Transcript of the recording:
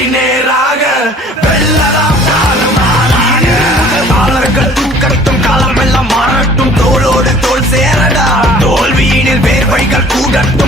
வழி நேராக வெல்லலாம் காலர்கள் தூக்கட்டும் காலம் எல்லாம் மாறட்டும் தோளோடு தோல் சேரடா தோல்வியினில் வேர்வைகள் கூடட்டும்